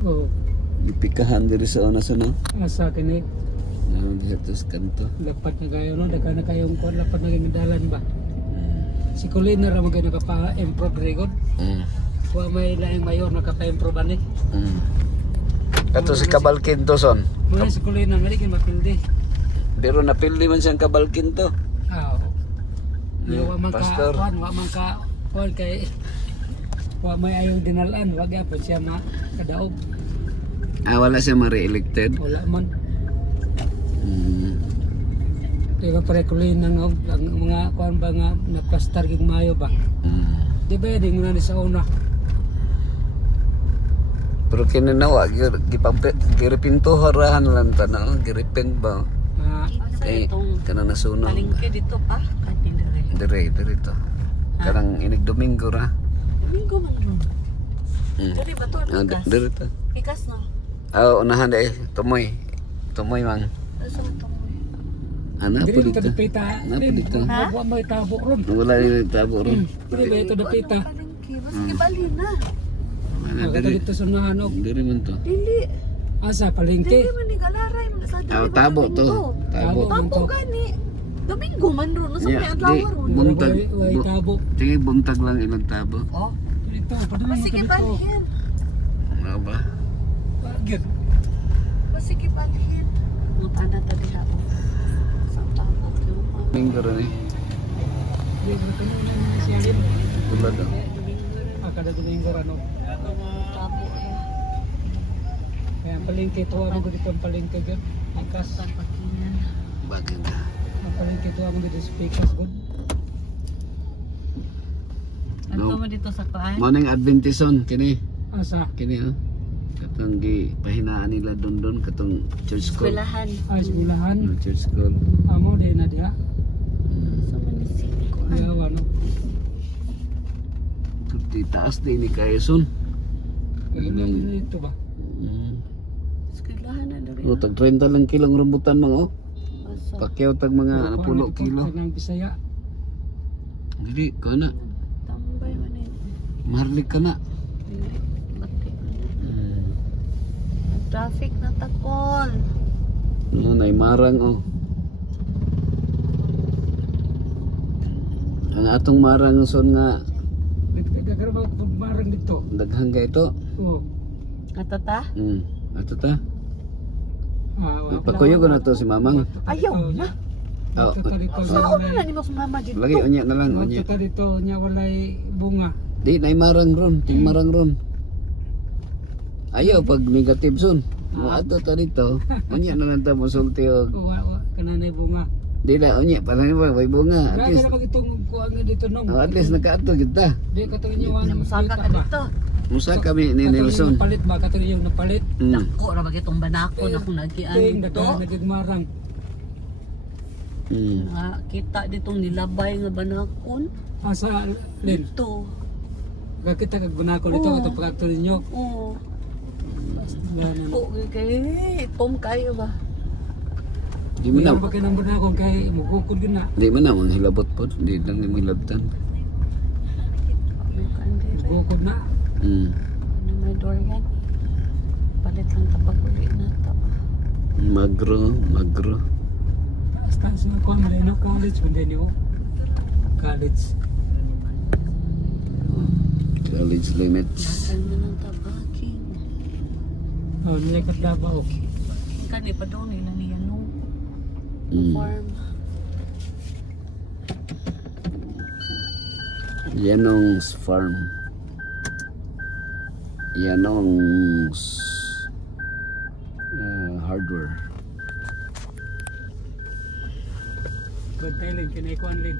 Oh, Ipikahan diri sa una sa no. asa kini Dito sa kanto. lapat na kayo no, daga na kayong kon lapat na kayong dalan ba. Si Colina ra mo nakapa-improve record. Wa may laing mayor nakapa-improve ani. Kato si Kabalkin to son. Muna si Colina ngali kin mapildi. Pero napildi man siyang Kabalkin to. Ah. Wa man ka Pastor. wa man ka kay wa may ayong dinalaan, wa gyapon siya kadaog. Wala siya ma-re-elected. Wala man. Di ba pare Colina nga ang mga kuan ba nga napastar gig mayo ba? Di ba din nga ni sa una. Pero kinanawa, giripinto harahan lang ta na, giripint ba? Eh, kanang nasunog. Palengke dito pa, kanindere. Dire to. Kanang inig Domingo ra. Domingo man ron. Diri ba to ikas? Dire to. Ikas no. Unahan deh, tumoy. Tumoy mang. Asa to mo? Ana po Dili dito. ka dapita. Ana po dito. Wa may tabo ron. Wala rin tabo ron. Dili ba ito dapita? Palengke, maski bali na. Ana Ang dire. dito sa nahanog. Dire man to. Dili. Asa Dili palengke. man ni galaray man sa dili. Tabo to. Tabo. Tabo gani. Domingo man ron, sa may adlaw di, ron. buntag. Way tabo. Sige, buntag lang ilang tabo. Oh, Dito, padulong mo masige dito. balhin. Ano ba? Wagid. Masige balhin. Mga pana ta diha. Sa tabo ko. Domingo rin eh. Di ba kanina siya rin. Tulad daw. Kada domingo ano. Tabo. Kaya ang palengke to mo dito ang palengke gud. Ikas. Pakingan. Bagay na. Ang palengke to mo dito sa Pikas gud. Ato mo dito sa kuan. Morning Adventison, kini. Asa Kini ha. Katong pahinaan nila doon katong church school. Eskwelahan. ay bulahan. Church school. Amo din na diha. Sa munisip ko. Diha wano. Di taas din ni Quezon. Ilan dito ba? Eskwelahan na diri. O, tag 30 lang kilong rambutan mga oh. Asa. Pakyaw tag mga napulo kilo. Nang Bisaya. Dili, ka na. Tambay man ni. Marlik ka na. Dili. Bati. Traffic na takol. Ano, naimarang oh. Ang atong marang son nga Gagaraw ko marang dito. daghang ka ito. Oh. Katata? Ato ta. Wala. Pakuyo ko na to si Mamang. Ayaw na. Oh, Saan na ni mo sumama dito? lagi unya na lang, unya. Kita dito nya walay bunga. Di, naimarang ron. Tingmarang ron. Ayaw pag negative son. Ato ta dito. Unya na lang ta mo sulti og. Wa kananay bunga. Di na, unya. Parang ba, may bunga. At Kaya least, na magitong kuan nga dito nung. at least nakaato kita. Di katong inyo wan. Namusaka ka dito. Musa kami ni Nelson. Palit ba katong yung napalit? Dako ra ba itong banako na kung nagian Ting dito. nagigmarang. Nga kita ditong nilabay nga banakon. Asa Lin. Dito. Kita kag bunako dito Oo. katong pagkatong ninyo. Oo. Wala na. Ko kay tom kayo ba? Di mo na. Ano ba kayo ng bunako kay mugukod din na. Di mo na, mga hilabot po. Di lang yung hilabtan. Ano ka dire? Mugukod na. Ano may door yan? Palit lang kapag uli na to. Magro, magro. Basta sa kuan Malino College man din yo. College. College limits. Dagan na ng tabaking. Oh, nilikat Davao. Kani pa doon nila niya no. Farm. Yanong's Farm. Yanong's Hardware. Bantay Lin kinay kuan Lin.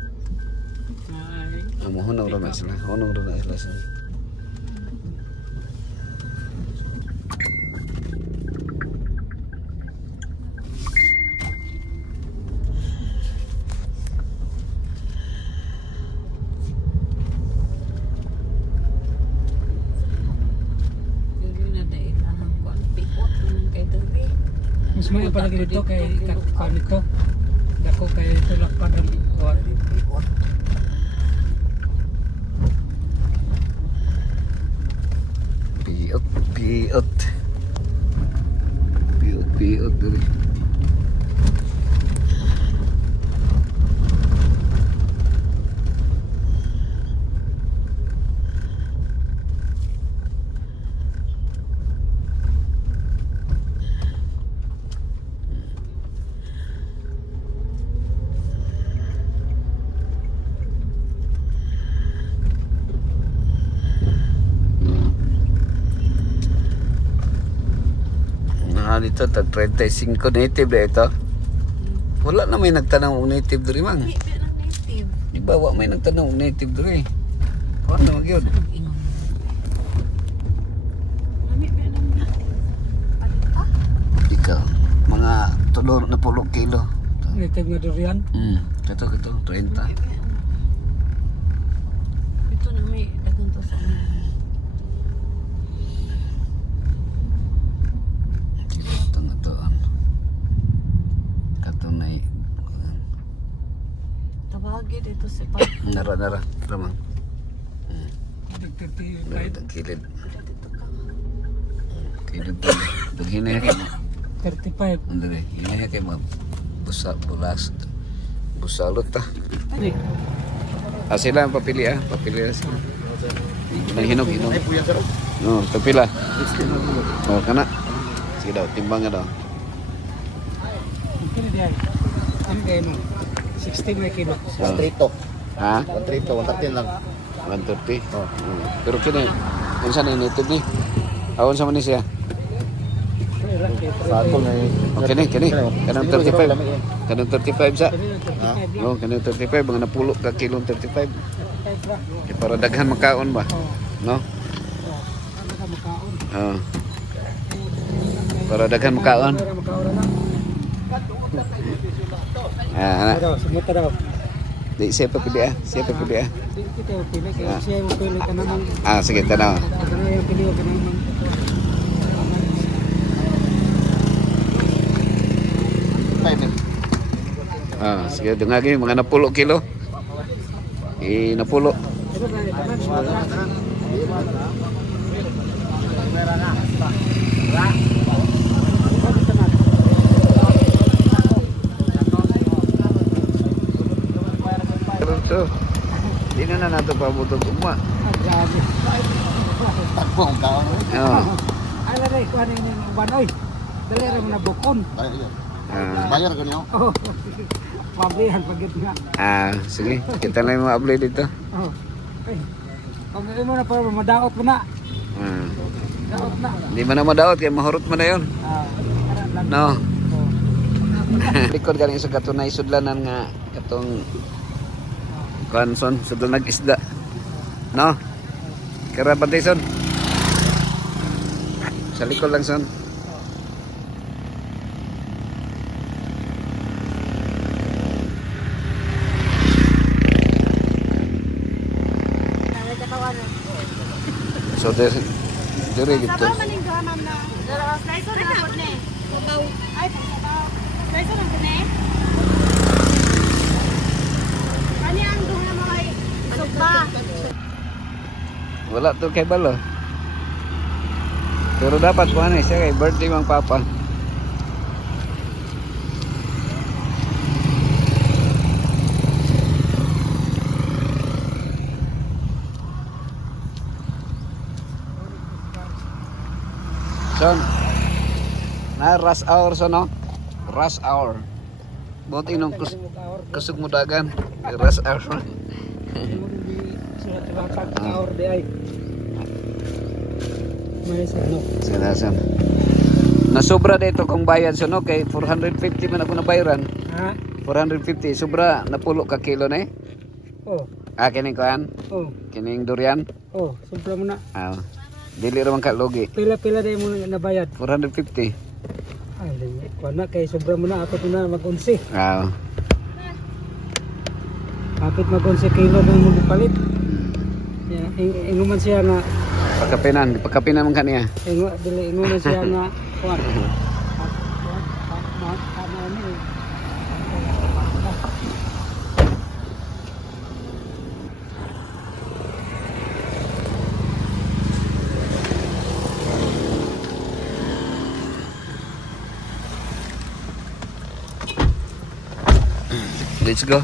Ay, Honong rin na sila. Honong rin na sila. Dili na dahil ang kuan pikot ng kay diri. mas may palagi dito kay kuan nito. Dako kay ito lakad ang kuan. Pikot. Piot, piot. piot diri. Dito tag 35 native na ito. Wala na may nagtanong og native diri mang. Hindi lang native. Di ba wa may nagtanong og native diri? Ano magyud? Ingon. Lami lang native. Alita? Ikaw mga 3 kilo. Native nga durian. Ito 30. Ito na may dagang to sa amin. Tengah-tengah katunay Tawagi dito si Pat. nara ramang Nag-35. kilid Dito ka. kilid begini kay 35. andre ini kay busa bulas busalot ta Ani. sila ang papili sila nang hinog no tapila oh kana sige daw timbang nga daw Kini dia. Ano kayo mo? 60 may kilo. ha 130 lang. 130 pero kini unsa ni native ni awon sa man ni siya Sa ako na kini kanang 35 kanang 35 sa Ha? oh kanang 35 mga napulo ka kilong 35 Kaya para daghan makaon ba no Ano ka makaon? oh para daghan makaon Para makaon na. ah Daw, sumuta daw. di siya papili Di kita yung pili kaya siya yung pili ka naman. sige tanaw Ano yung pili ka naman. sige dungagi mga napulo kilo napulo Ano ba ni tanan sumuta? so di na nato pabutog ugma Grabe. Takbo ang kaon. oh Ala rin, kuha na yung banoy. Dali rin mo na bukon. Bayar ko niyo. Oh, pabrihan pagit nga. sige kita lang yung ma-apply dito Oh. Ay, kung gawin mo na para madaot mo na. Daot na. di man na madaot kaya mahurot mo na yun Ara lang. no Oh. likod galing sa katunay sudlanan nga katong kanson sudlan nag-isda no kara pantay son sa likod lang son so dire gitu Sabaw maning gaman na. Slice na po ni. Ay, slice na po ni. Kani ang duha mo ay sugba. wala to kay balo pero dapat po siya kay birthday mang papa son na rush hour so no rush hour buti nung kusog mo dagan rush hour Surat pag-hour di ay. May sa no. sila son nasobra dito kung bayad so no kay 450 man ako nabayaran Ha? 450 sobra napulo ka kilo na Oh. kining kuan Oh. kining durian Oh, sobra mo na. dili ra man ka logi Pila-pila din mo na nabayad. 450 Ay, kuha na kay sobra mo na. Ako na mag-unsi. Kapit mag-unsi kilo na mo palit. Ingo man siya nga pagkapinan man kaniya ingo man siya nga kuan. let's go.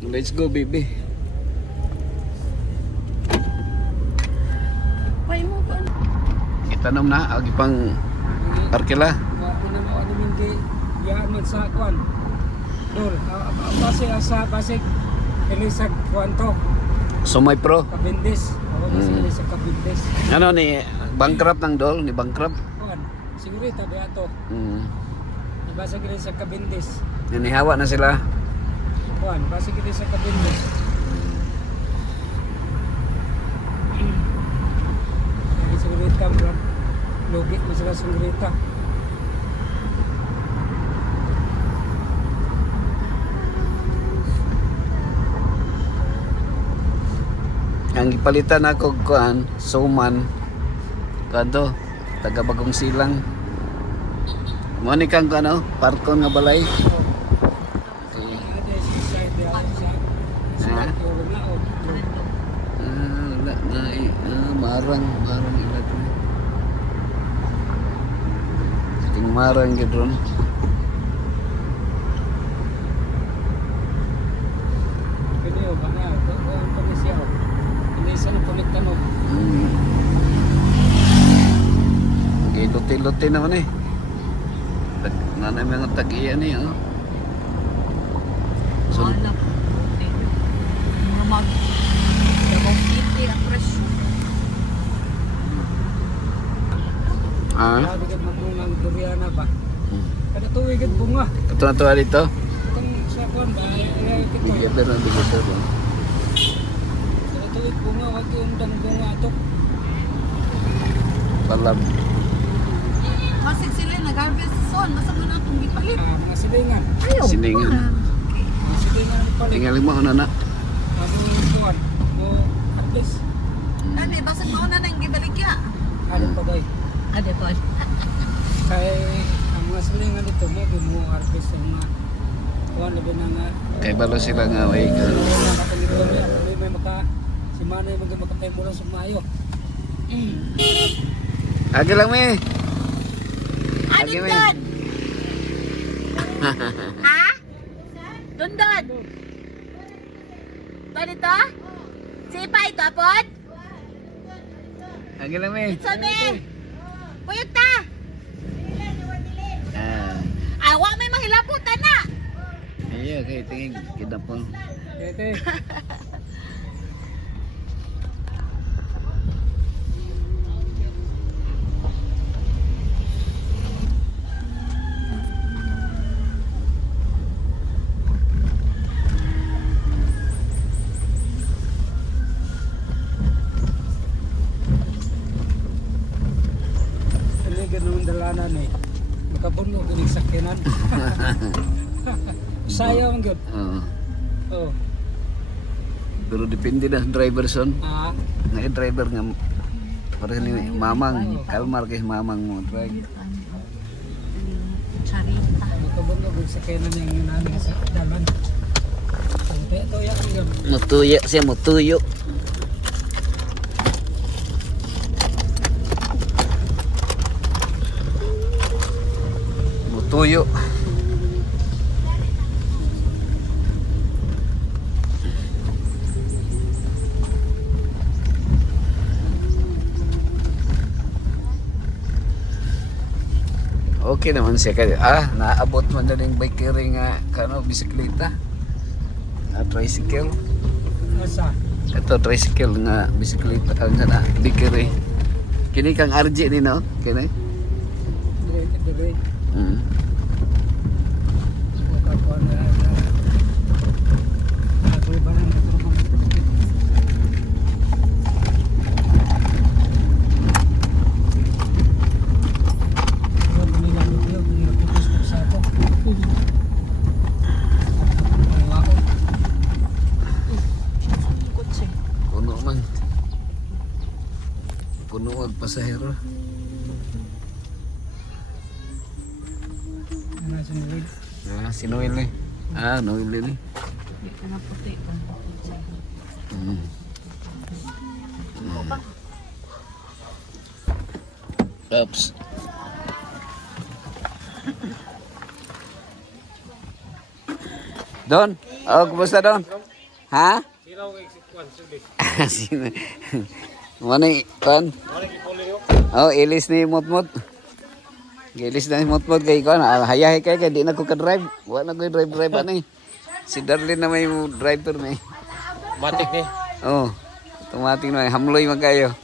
Let's go, baby. Pay mo ba? Itanom na, agi pang parkila. Wala na mo namin di yaan man sa kwan. Dol, base sa base kini sa kwan to. Sumay pro. Kabindes. Ako base kini sa Kabindes. Ano ni bankrupt ng dol, ni bankrupt. Kwan, siguro tabi ato. Mm. Base kini sa Kabindes. Ninihawa na sila. Kwan, base kini sa Kabindes. Kaya sigurita bro. Logit mo sila sigurita. Ang ipalitan ako kuan, suman. Kanto, taga Bagong Silang. Mo ni kang ano, parkon nga balay. Okay. Ha? Wala na marang ilat. Ting marang gid ron. Okay, luti-luti naman eh. Nanay mga tag-iyan eh. Oh. So, Wala po. Mga mag... Dabang kiti ang presyo. ah? Bigat magbungang duriana ba? Kada tuwig at bunga. Ito na to dito. Itong sa kwan ba? Bigyan pero bigyan pero. Kada tuwig bunga, wag yung dang bunga ato. Palab. Masig sila nag-harvest son. Masa mo na itong gipalit? Mga silingan. Ayaw. Siningan. Mga silingan ang palit. Tinggal mo na na. Ang kuwan. O harvest. Dati, basta mo na nang gibaligya. Ano pa day? Ade po. Kaya ang mga silingan dito mo, mo harvest ang mga kuwan na binanga. Kay balo sila nga way. May maka si Manay magkatay mo lang sa Mayo. Agi lang me. Ano Agi me. doon? Ha? Doon doon? Ba dito? Sipa ito, apod? Agi lang me. It's on me. Puyot ta. Ah. Awa may mahilaputan na. Iya kay tingin kita po. Tete. Ganun dalanan eh. Makabuno ganing sakyanan. Sayang gyud. Oo. Oh. Pero depende na driver son. Ah, Nga driver nga para ni mamang kalmar kay mamang mo drive. Charita. makabuno gud sakyanan yang nani sa dalan. Sampai to ya gyud. Mutuyo siya mutuyo. Mutuyo. Okay naman siya kaya naabot man na yung bakery nga kano bisikleta. Tricycle. Asa? Ito tricycle nga bisikleta nga na bakery. Kini kang RJ ni no? Kini. Dire. Mm. Makakuan na. Ako ba nang Kutsi. Puno man. Puno ang pasahero. Ano sa nilid? Si Noel ni. Noel ni. Hindi ka na puti. Mm. Oops. Don? Oh, kumusta Don? Ha? Sino? Mana kan? Oh, ilis ni Mutmut. Ilis na ni Mutmut kay kan. Hayahay kay di na ko ka-drive. Wa na ko drive ani. Si Darlene na may driver may. Matik ni. Oh. Automatic na hamloy man kayo.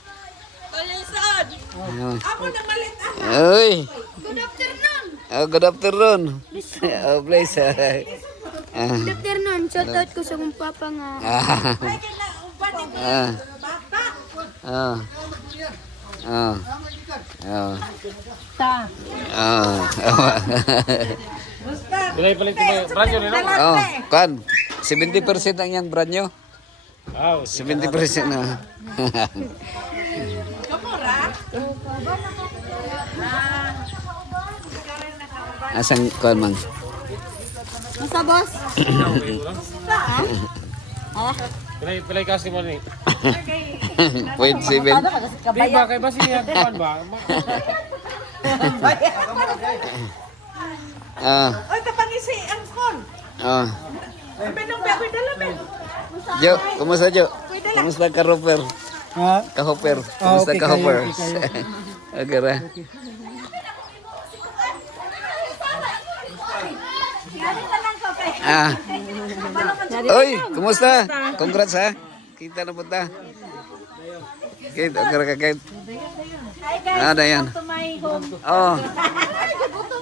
Ako na malit ah. Oy. Good afternoon. Oh, good afternoon. Oh, please. Good afternoon. Shout out ko sa kong papa nga. Pilih-pilih kita branyo ni no. Oh, kan 70% ang yang brand nyo. Oh, 70% na. Asang kan mang? Masa boss? pilih kasih mo ni. 0.7. Di ba kay basi niya kuan ba? Oy, tapangisi ang kon. Benong ba dala ben? Jo, kumusta Jo? Kumusta ka Roper? Ha? Ka Hopper? Ah, Kumusta okay ka kayo, Hopper? okay kayo. Agara. Ah. Oy, kumusta? Congrats ha. Kita na punta. Kate, agara ka Kate. Ada yan. Oh.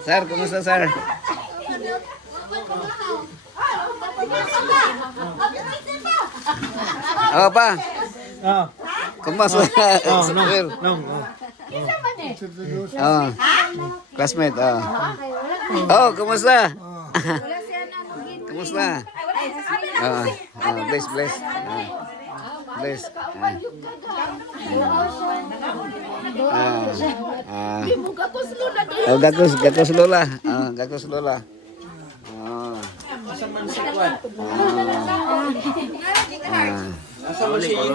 Sir, kumusta sir? Oh, pa. Ah. Kumusta? Sir. No. Oh. Classmate, oh. Oh, kumusta? Kumusta? Bless. Bless. Oh, gatos lola. Gatos lola. Oh.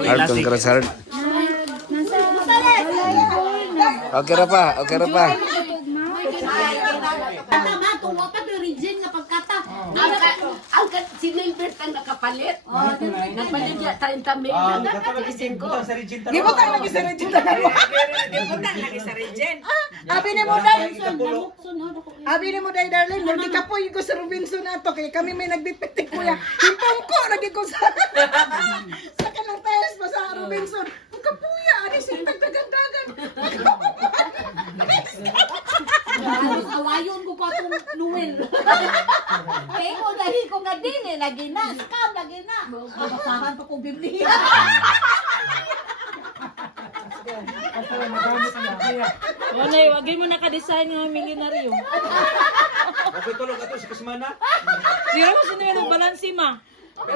Hard congrats hard. Okay ra pa. Tuwa pa do region nga pagkata. Ang sinilbert ang nakapalit. Napalit ya 30 mil na nakatiisin ko. Gibutang lagi sa region na mo. Gibutang lagi sa region. Abi ni mo dai. Abi ni mo dai darling, mo di kapoy ko sa Robinson nato kay kami may nagbipitik kuya. Himpong ko lagi ko sa sa kanang test pa sa Robinson. Ang kapuya ani sa tagdagan. Awayon ko pa itong Noel. Kaya ko dahil ko nga din eh, lagi na, scam lagi na. Babasahan pa kong Biblia. Lanay, wag mo naka-design ng milyonaryo. Okay tulog ato si Kasmana. Sira mo sinero balansi ma. Ang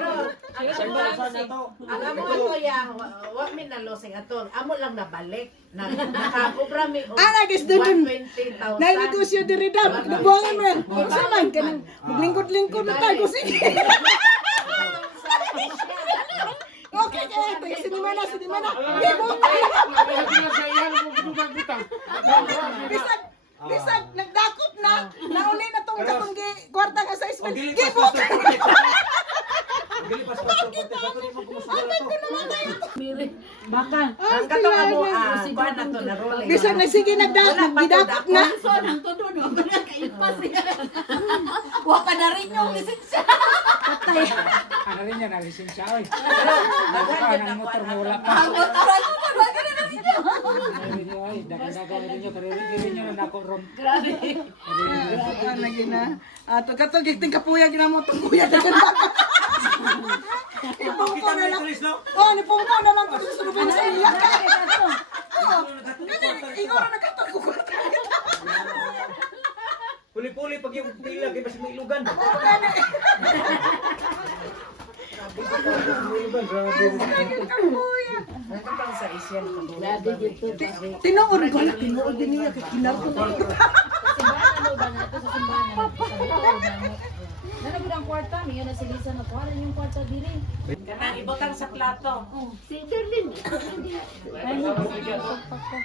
amo ato ya, wa mi nalosing aton. Amo lang nabalik. Nakakobra mi og 120,000. Negosyo diri dam, buangan mo yan. Saman ka nang maglingkod-lingkod na tayo. Sige. Okay, sinimana. Bisag, nagdakop na. Nauli na tong katong kwarta nga sa Ismail. Gibot! Baka ang katong amo kuan na to na rolling. Bisag na sige nagdakop na. Ang todo no, kaipas niya. Wa pa na rin yung lisensya. Ano rin yan, alisensya oy. Ang motor mo wala pa. Ang motor ano na ba ganun na rin yun. Dagan-dagan rin nyo, kariri nyo na nako ron. Grabe. Lagi na. Ato katong giting kapuya ginamo tong kuya dagan. Ipungko na lang. Oh, nipungko na lang ko sa lubin sa iya. Igor na katong ko. Puli-puli pag yung pila kay mas may ilugan. Tinuod ko na, tinuod din niya kay kinarko. Nanagod ang kwarta, may na silisa na to. Ano yung kwarta dili? Kanang ibutang sa plato. Si Darlene.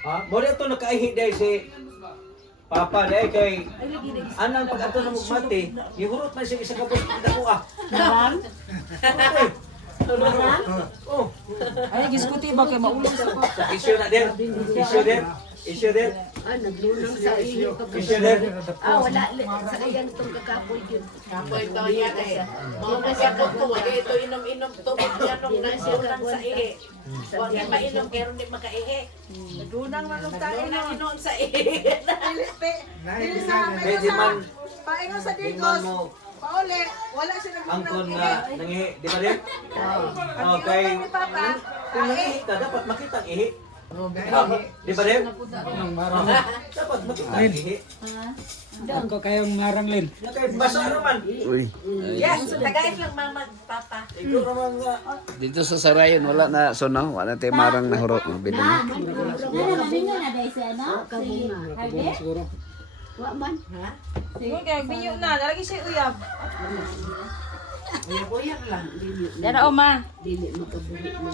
Ha? Mo to nakaihi dai si Papa, dahil kay anang pag-ato na mugmati, gihurot man siya isa kapos dako ah. Naran? Oh, Ay, giskuti ba kay maulo sa ko? issue na din. Issue din. Naglulang sa iyo. Issue din. Wala. Sa kayang itong kakapoy yun. Kapoy to yan eh. Mga masakot ko, wag ito inom-inom tubig yan nung nagsiulang sa ihi. Huwag yung mainom, kaya hindi makaihi. Dunang manong tayo Inom no. inom sa ihi. Dili sa Pwede man paingon sa di digos. man mo Pauli, wala siya angkon naglunang nga nangihi, di ba din? Oh, kay ni Papa. kung nangihi ka, dapat makita ang ihi. Di ba din? Ang marang. Dapat makita ang ihi. Ako kayong marang Lin. Kay basa naman. Uy. Yes, tagayin lang mama, papa. Ikaw naman nga. Dito sa Sarayon, wala na suno. Wala tayo marang na hurot. Bilhin na. Siguro. Wa man. Sige, kay biyo na, lalagi siya uyab. Uyab lang. Yan o ma. Dili makabuhi mo.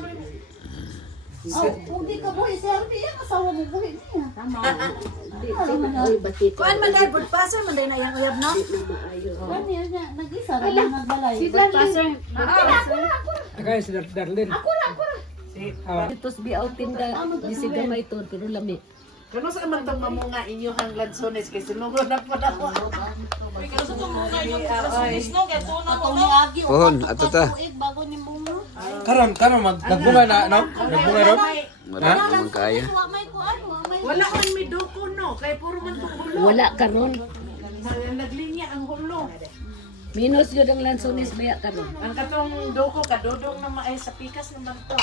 Kung di ka buhay, sir, di yan asawa mo buhay niya. Tama. Ay, batit. Kuan man dai bud passer man dai na yang uyab no. Ano yan niya? Nag-isa rin ang nagbalay. Si Darlene. Kaya si Darlene. Itos bi outing da. Di si gamay to, pero lami. Kano sa man tong mamunga inyo hang lansones kay sunugod na po na ko. Uy, kaya sa itong mga yung nasunis no, kaya tunan mo Atong no. lagi. Pohon, ato ta. Bago ni Bungo. Karon nagbunga na, no? Nagbunga ron? Wala naman kaya. Wa may kuan, wa may. Wala man mi doko no, kay puro man tong hulo. Wala karon. Naglinya ang hulo. Minus yun ang lansones baya karon. Ang katong doko kadodong na maay sa pikas naman to.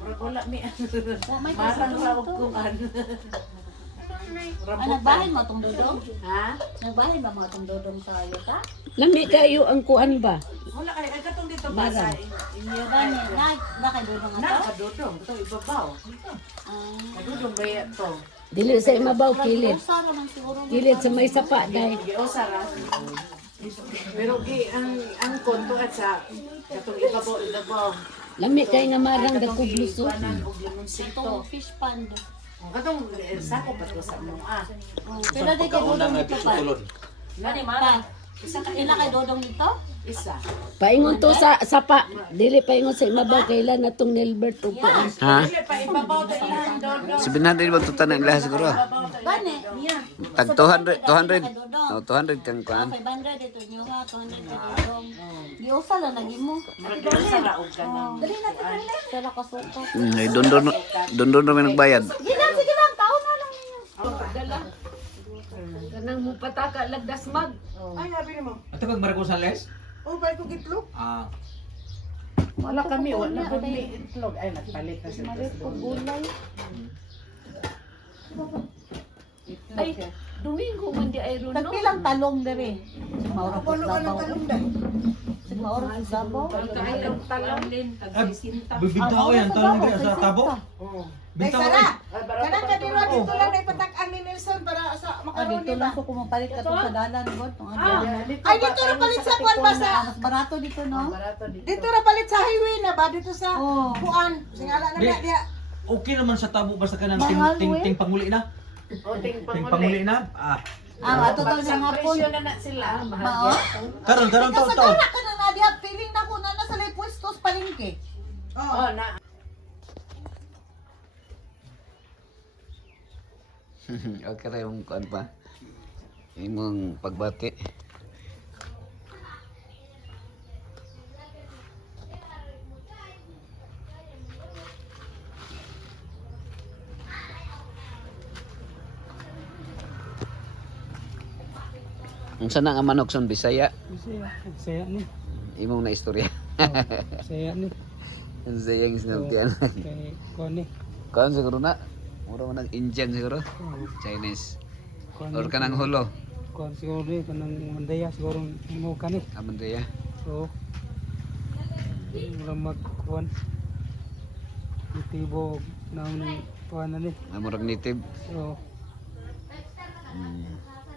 Murag wala mi. Marang sa ugkuan. Ah, nagbahin mo itong dodong? Ha? Nagbahin ba mga itong dodong sa yuta? Lami kayo ang kuan ba? Wala kay ang katong dito ba sa inyo Gani, na kay dodong na ato? kadodong to ibabaw. Kadodong baya to. Dili sa imabaw kilid. Usa naman siguro. Kilid sa may sapa dai. Giosara. Pero ang konto at sa katong ibabaw. Lami kay nga marang da kubluso. Banan og limonsito. Itong fish pond. Katong sako pa to sa mga. Pero di kay dodong nito pa. Nani Pa. man? Ila kay dodong nito? Isa. Paingon to sa sapa. Dili paingon sa imabaw kailan natong Nilbert ug kuan. Ha? Dili pa ibabaw to ilang dodong. 700 ba ito tanang ilaha siguro? Gani. Tag 200. 200. Oh, 200 kang kuan. 500 ito nyo nga, 200 kay dodong. Giusa lang lagi mo. Murag sa laog ka nang. Dali na ito, dali. Pero kasuko. Ay, dondon namin nagbayad. Sige lang, taon na lang ninyo. Kanang mo pataka lagdas mag. Ay, abi ni mo. Ato kag Maragosales? Oh, bay ko gitlog. Ah, Wala kami, wala kami itlog. Ay, nagpalit na sila. Gulay. Ay, Domingo man di ay ron no. Tagpilang talong dere. Maura po Pulo ka ng sabaw. talong dai. Maura po sabaw. Kailang talong din tag 60. bibigta ko yan talong diya sa tabo. Ay, Bigta ko. Sara. Kanang kadiro dito lang na ipatak-an ni Nelson para sa Ah, makaroni dito lang ba? ko kumapalit ka to sa dalan god. Ay, dito ra palit sa kuan ba sa Mas barato dito no. dito ra palit sa highway na ba dito sa Oh. kuan. Singala na Di. diha. Okay naman sa tabo basta ka nang Mahal, we. ting panguli na. O, ting Ting panguli. panguli na. Ah. Ato to sa hapon. Presyo na na sila. Mao. Karon Ikaw to sa to. kana ka na diha feeling na ko na nasa lay pwestos palengke. Oh, na. Okay ra yung kuan pa. Imong pagbati. Unsa na nga manok son Bisaya? Saya ni. Imong na istorya. Saya ni. Ang sayang sinultian. Kay kuan ni. Kuan siguro na. Mura man ang Indian siguro. Chinese. Or kanang hulo. Kuan siguro ni kanang mandaya siguro mo kani. Aman ya. So, mura magkuhan. Itibo na ng kuhan na ni. Amurag native. So,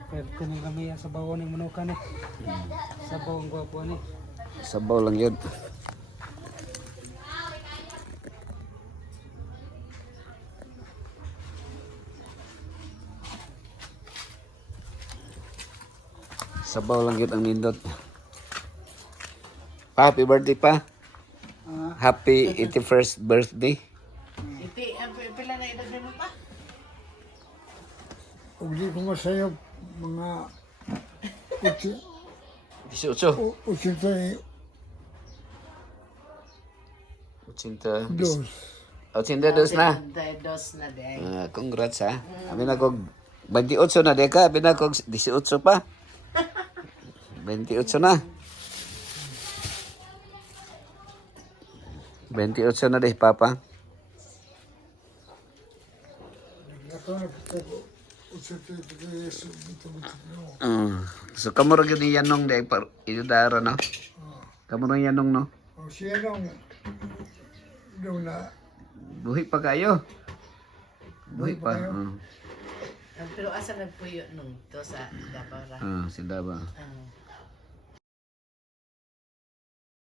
pero tinang kami sa bawon ng manukan ni. Sa bawon gwapo ni. Sabaw lang yun. Sabaw lang yun ang nindot. Pa, happy birthday pa. Happy 81st birthday. Iti, pila na edad mo pa? Kung di ko masayop, mga 18. 82. 82 na. Dos na din. Congrats ha. Abi na kog 28 na deka, abi na kog 18 pa. 28 na. 28 na deh papa. So kamu ra gyud ni Yanong dai par idara no. Kamu ra Yanong no. Siya nung na Buhi pa kayo. Buhi pa. Pero asa nagpuyo nung to sa Dabara? Sila ba?